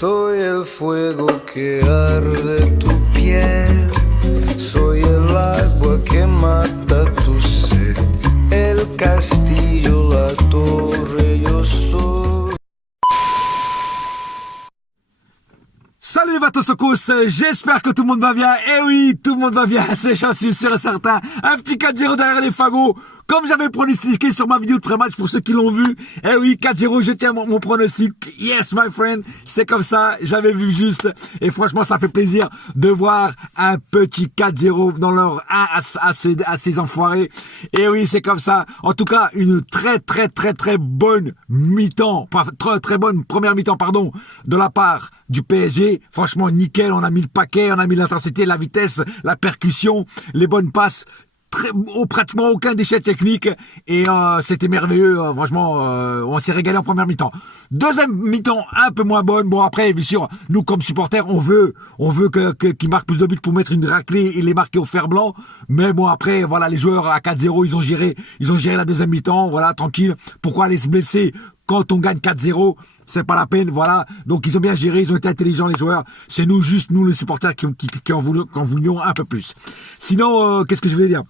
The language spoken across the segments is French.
Soy el fuego que arde tu piel, soy el agua que mata tu sed, el castillo, la torre, yo soy. Salut les Vatosokos, j'espère que tout le monde va bien. Eh oui, tout le monde va bien, c'est j'en suis sûr et certain. Un petit 4-0 derrière les fagots, comme j'avais pronostiqué sur ma vidéo de pré-match pour ceux qui l'ont vu. Eh oui, 4-0, je tiens mon pronostic. Yes, my friend, c'est comme ça, j'avais vu juste. Et franchement, ça fait plaisir de voir un petit 4-0 dans leur 1 à ces enfoirés. Et oui, c'est comme ça. En tout cas, une très bonne mi-temps, enfin, très bonne première mi-temps, pardon, de la part du PSG. Franchement, nickel, on a mis le paquet, on a mis l'intensité, la vitesse, la percussion, les bonnes passes. Pratiquement aucun déchet technique et c'était merveilleux, franchement on s'est régalé en première mi-temps. Deuxième mi-temps un peu moins bonne. Bon, après bien sûr nous comme supporters on veut qu'ils marquent plus de buts pour mettre une raclée et les marquer au fer blanc, mais bon après voilà, les joueurs à 4-0 ils ont géré la deuxième mi-temps, voilà, tranquille. Pourquoi aller se blesser quand on gagne 4-0? C'est pas la peine, voilà. Donc ils ont bien géré, ils ont été intelligents les joueurs. C'est nous les supporters qui en voulions un peu plus. Sinon, qu'est-ce que je vais dire?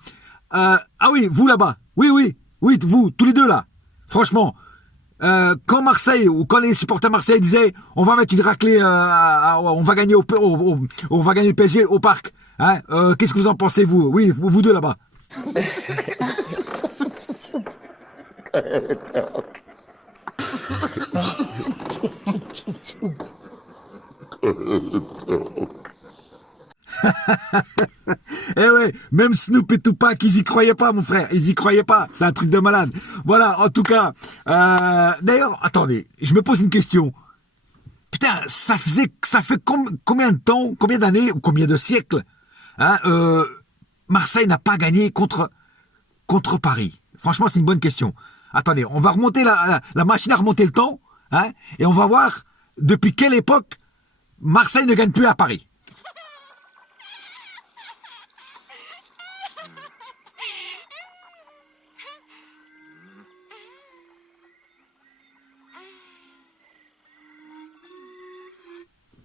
Ah oui, vous là-bas. Oui, vous, tous les deux là. Franchement, quand Marseille ou quand les supporters Marseille disaient, on va mettre une raclée, on va gagner on va gagner le PSG au parc. Hein, qu'est-ce que vous en pensez vous? Oui, vous deux là-bas. Eh ouais, même Snoop et Tupac, ils y croyaient pas, mon frère. Ils y croyaient pas. C'est un truc de malade. Voilà, en tout cas. D'ailleurs, attendez, je me pose une question. Putain, ça fait combien de temps, combien d'années ou combien de siècles, hein, Marseille n'a pas gagné contre Paris? Franchement, c'est une bonne question. Attendez, on va remonter la machine à remonter le temps, hein, et on va voir depuis quelle époque Marseille ne gagne plus à Paris.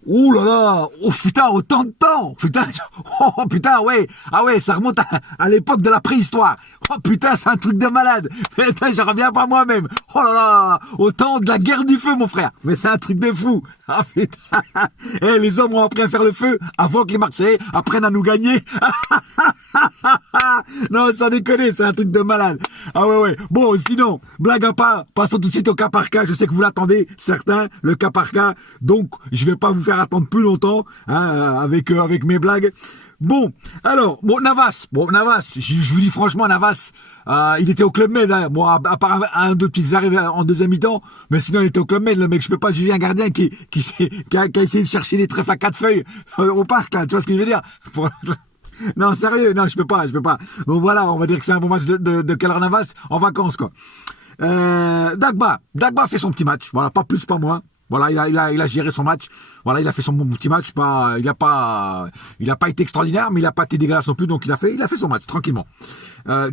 Ouh là là, oh putain, autant de temps, putain, oh putain, ouais, ah ouais, ça remonte à l'époque de la préhistoire. Oh putain, c'est un truc de malade. Putain, je reviens pas moi-même. Oh là là, au temps de la guerre du feu, mon frère. Mais c'est un truc de fou. Ah putain, eh, les hommes ont appris à faire le feu avant que les Marseillais apprennent à nous gagner. Non, sans déconner, c'est un truc de malade. Ah ouais. Bon, sinon, blague à part, passons tout de suite au cas par cas. Je sais que vous l'attendez, certains, le cas par cas. Donc, je vais pas vous faire attendre plus longtemps, hein, avec mes blagues. Bon, alors, Navas, je vous dis franchement, Navas, il était au Club Med, hein. Bon, à part un, deux petites arrivées en deuxième mi-temps, mais sinon il était au Club Med, le mec. Je peux pas juger un gardien qui a essayé de chercher des trèfles à 4 feuilles au parc, là, tu vois ce que je veux dire? Non, sérieux, non, je peux pas. Donc voilà, on va dire que c'est un bon match de Keylor Navas en vacances, quoi. Dagba fait son petit match, voilà, pas plus, pas moins. Voilà, il a géré son match. Voilà, il a fait son bon petit match. Il a pas été extraordinaire, mais il a pas été dégueulasse non plus. Donc il a fait son match tranquillement.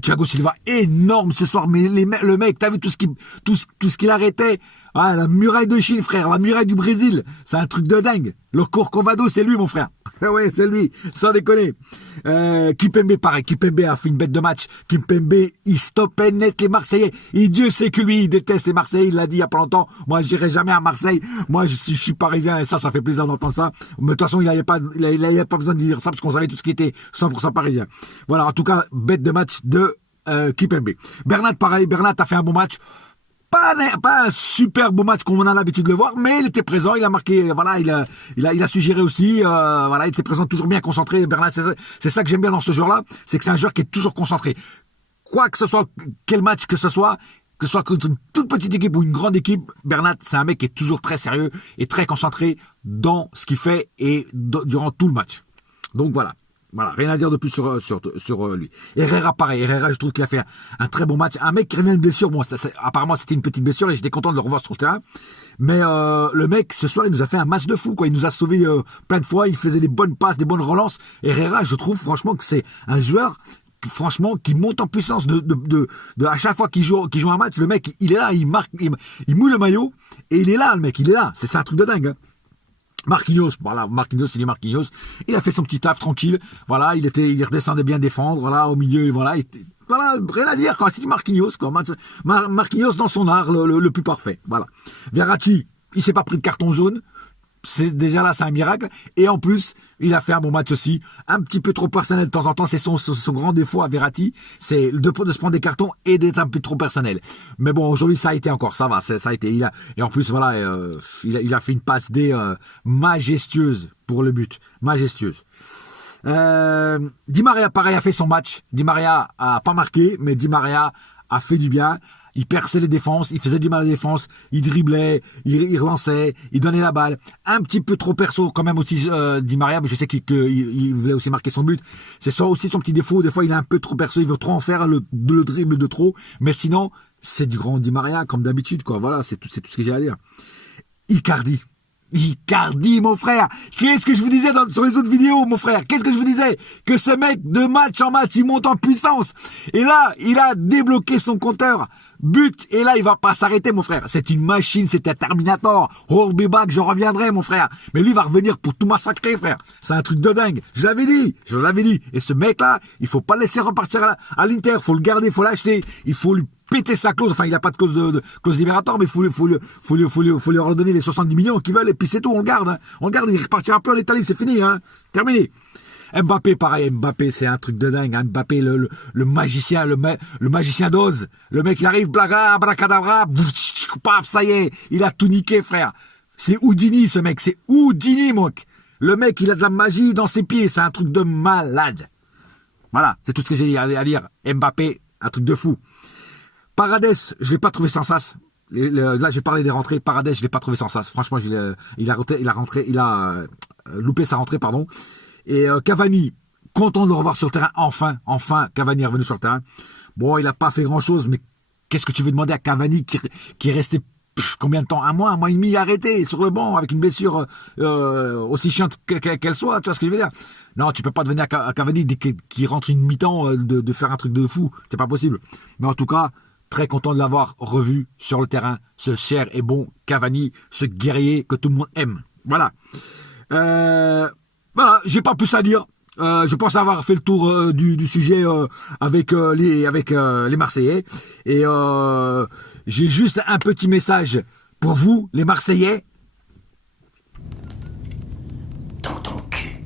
Thiago Silva, énorme ce soir. Mais le mec, t'as vu tout ce qu'il arrêtait. Ah, la muraille de Chine, frère, la muraille du Brésil. C'est un truc de dingue. Le Corcovado, c'est lui, mon frère. Ouais, c'est lui, sans déconner. Kimpembe, pareil. Kimpembe a fait une bête de match. Kimpembe, il stoppait net les Marseillais. Et Dieu sait que lui, il déteste les Marseillais. Il l'a dit il y a pas longtemps. Moi, j'irai jamais à Marseille. Moi, je suis parisien et ça fait plaisir d'entendre ça. Mais de toute façon, il avait pas besoin de dire ça parce qu'on savait tout ce qui était 100% parisien. Voilà, en tout cas, bête de match de Kimpembe. Bernat, pareil. Bernat a fait un bon match. Pas un super beau match comme on a l'habitude de le voir, mais il était présent, il a marqué, voilà, il a su gérer aussi, voilà, il était présent, toujours bien concentré. Bernat, c'est ça que j'aime bien dans ce joueur-là, c'est que c'est un joueur qui est toujours concentré. Quoi que ce soit, quel match que ce soit contre une toute petite équipe ou une grande équipe, Bernat, c'est un mec qui est toujours très sérieux et très concentré dans ce qu'il fait et durant tout le match. Donc voilà. Voilà, rien à dire de plus sur lui. Herrera, pareil. Herrera, je trouve qu'il a fait un très bon match. Un mec qui revient de blessure. Bon, apparemment, c'était une petite blessure et j'étais content de le revoir sur le terrain. Mais le mec, ce soir, il nous a fait un match de fou, quoi. Il nous a sauvé plein de fois. Il faisait des bonnes passes, des bonnes relances. Herrera, je trouve franchement que c'est un joueur franchement qui monte en puissance à chaque fois qu'il joue un match. Le mec, il est là, il marque, il mouille le maillot et il est là, le mec. Il est là. C'est un truc de dingue, hein. Marquinhos, voilà, Marquinhos, il est Marquinhos. Il a fait son petit taf tranquille. Voilà, il redescendait bien défendre. Voilà, au milieu, voilà, voilà, rien à dire, quoi. C'est du Marquinhos, quoi. Marquinhos dans son art, le plus parfait. Voilà. Verratti, il s'est pas pris de carton jaune. C'est déjà là, c'est un miracle. Et en plus, il a fait un bon match aussi. Un petit peu trop personnel de temps en temps. C'est son grand défaut à Verratti. C'est de se prendre des cartons et d'être un peu trop personnel. Mais bon, aujourd'hui, ça a été encore. Ça va. Ça a été. Et en plus, voilà, il a fait une passe D majestueuse pour le but. Majestueuse. Di Maria, pareil, a fait son match. Di Maria a pas marqué, mais Di Maria a fait du bien. Il perçait les défenses, il faisait du mal à la défense, il driblait, il relançait, il donnait la balle. Un petit peu trop perso quand même aussi Di Maria, mais je sais qu'il voulait aussi marquer son but. C'est ça aussi son petit défaut, des fois il est un peu trop perso, il veut trop en faire, le dribble de trop. Mais sinon, c'est du grand Di Maria comme d'habitude, quoi. Voilà, c'est tout ce que j'ai à dire. Icardi, mon frère. Qu'est-ce que je vous disais sur les autres vidéos, mon frère? Qu'est-ce que je vous disais? Que ce mec, de match en match, il monte en puissance. Et là, il a débloqué son compteur. But. Et là, il va pas s'arrêter, mon frère. C'est une machine, c'est un Terminator. I'll be back, je reviendrai, mon frère. Mais lui, il va revenir pour tout massacrer, frère. C'est un truc de dingue. Je l'avais dit. Et ce mec-là, il faut pas le laisser repartir à l'Inter. Faut le garder, faut l'acheter. Il faut lui péter sa clause. Enfin, il a pas de clause de clause libératoire, mais faut lui redonner les 70 millions qu'ils veulent. Et puis c'est tout, on le garde. Hein. On le garde, il repartira plus en Italie, c'est fini, hein. Terminé. Mbappé, pareil, Mbappé, c'est un truc de dingue. Hein. Mbappé, le magicien, le magicien d'Oz. Le mec, il arrive, blaga, abracadabra, paf, ça y est, il a tout niqué, frère. C'est Houdini, ce mec, c'est Houdini, mec. Le mec, il a de la magie dans ses pieds, c'est un truc de malade. Voilà, c'est tout ce que j'ai à dire. Mbappé, un truc de fou. Paredes, je l'ai pas trouvé sans sas. Là, j'ai parlé des rentrées. Paredes, je l'ai pas trouvé sans sas. Franchement, il a loupé sa rentrée, pardon. Et Cavani, content de le revoir sur le terrain, enfin, Cavani est revenu sur le terrain. Bon, il a pas fait grand-chose, mais qu'est-ce que tu veux demander à Cavani qui est resté combien de temps? Un mois et demi arrêté sur le banc avec une blessure aussi chiante qu'elle soit, tu vois ce que je veux dire? Non, tu peux pas devenir à Cavani dès qu'il rentre une mi-temps de faire un truc de fou, c'est pas possible. Mais en tout cas, très content de l'avoir revu sur le terrain, ce cher et bon Cavani, ce guerrier que tout le monde aime. Voilà. Voilà, j'ai pas plus à dire. Je pense avoir fait le tour du sujet avec les Marseillais. Et j'ai juste un petit message pour vous, les Marseillais. Dans ton cul.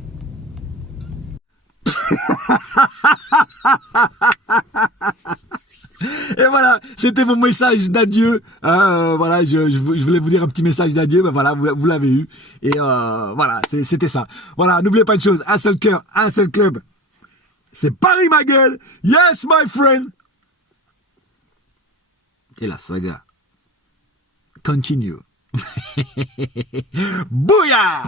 Et voilà, c'était mon message d'adieu. Voilà, je voulais vous dire un petit message d'adieu. Ben voilà, vous l'avez eu. Et voilà, c'était ça. Voilà, n'oubliez pas une chose, un seul cœur, un seul club. C'est Paris, ma gueule. Yes, my friend. Et la saga continue. Bouya!